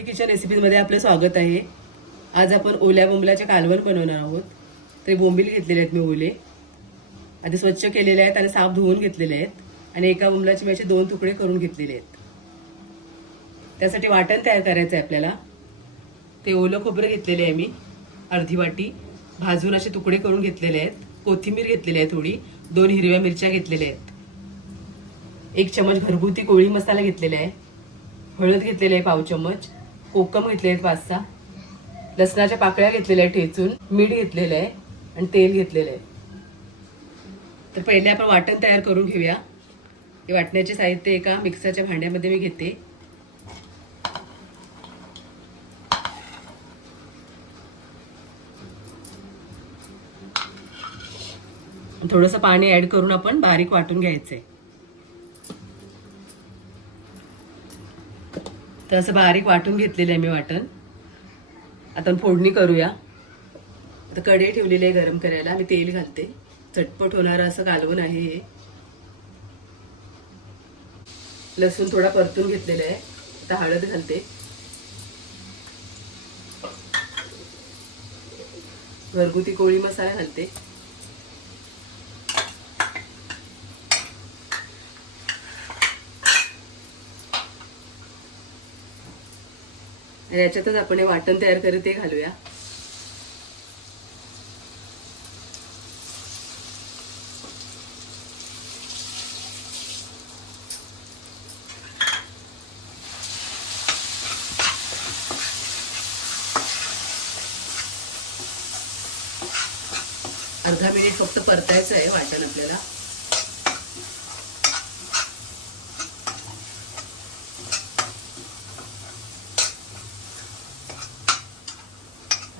Madhuri kitchen रेसिपीमध्ये आपलं स्वागत आहे. आज आपण ओल्या बोंबल्याचे कालवण बनवणार आहोत. ते बोंबील घेतलेले आहेत मी ओले. आधी स्वच्छ केलेले आहेत आणि साफ धुवून घेतलेले आहेत. आणि एका बोंबलाचे मी असे दोन तुकडे करून घेतलेले आहेत. त्यासाठी वाटण तयार करायचं आहे आपल्याला. ते ओलं खोबरं घेतलेले आहे मी. अर्धी वाटी. भाजून असे तुकडे करून घेतलेले आहेत. कोथिंबीर घेतलेली आहे थोडी. दोन हिरव्या मिरच्या घेतलेल्या आहेत. एक चमच घरगुती कोळी मसाला घेतलेला आहे. हळद घेतलेली आहे पाव चमच कोकम घेतले आहेत पाच सहा. लसणाच्या पाकळ्या घेतलेल्या आहेत ठेचून मीठ घेतलेलं आहे आणि तेल घेतलेलं आहे. तर पहिले आपण वाटण तयार करून घेऊया. हे वाटण्याचे साहित्य एका मिक्सरच्या भांड्यामध्ये मी घेते. थोडंसं पाणी ऍड करून आपण बारीक वाटून घ्यायचंय. तर असं बारीक वाटून घेतलेलं आहे मी वाटण. आता फोडणी करूया. आता कढई ठेवलेली आहे गरम करायला. आणि तेल घालते. चटपट होणारं असं कालवण आहे हे. लसूण थोडा परतून घेतलेला आहे. आता हळद घालते. घरगुती कोळी मसाला घालते. आणि याच्यातच आपण हे वाटण तयार करीत ते घालूया. अर्धा मिनिट फक्त परतायचं आहे वाटण आपल्याला.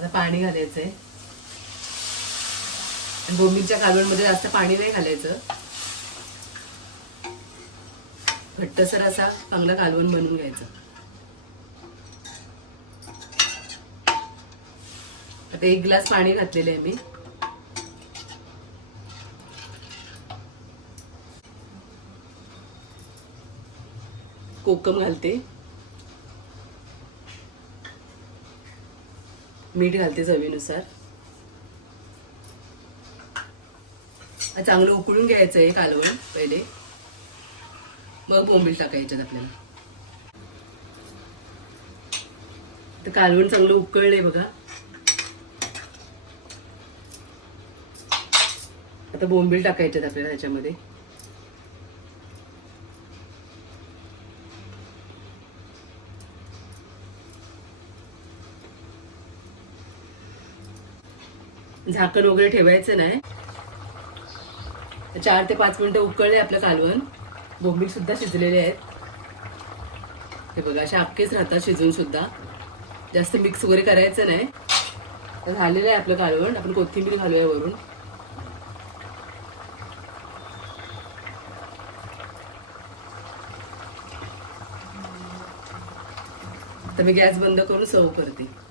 आता पाणी घालायचंय. आणि बोंबीलच्या कालवणमध्ये जास्त पाणी नाही घालायचं. घट्टसर असा चांगला कालवण बनवून घ्यायचं. आता एक ग्लास पाणी घातलेलं आहे मी. कोकम घालते. मीठ घालते चवीनुसार. चांगलं उकळून घ्यायचं आहे कालवण पहिले. मग बोंबील टाकायच्यात आपल्याला. तर कालवण चांगलं उकळले बघा. आता बोंबील टाकायच्यात आपल्याला त्याच्यामध्ये. झाकण वगैरे ठेवायचं नाही. चार ते पाच मिनिटं उकळले आपलं कालवण. बोंबील सुद्धा शिजलेले आहेत. हे बघा असे अख्खेच राहतात शिजून सुद्धा. जास्त मिक्स वगैरे करायचं नाही. तर झालेलं आहे आपलं कालवण. आपण कोथिंबीर घालूया वरून. तर मी गॅस बंद करून सर्व करते.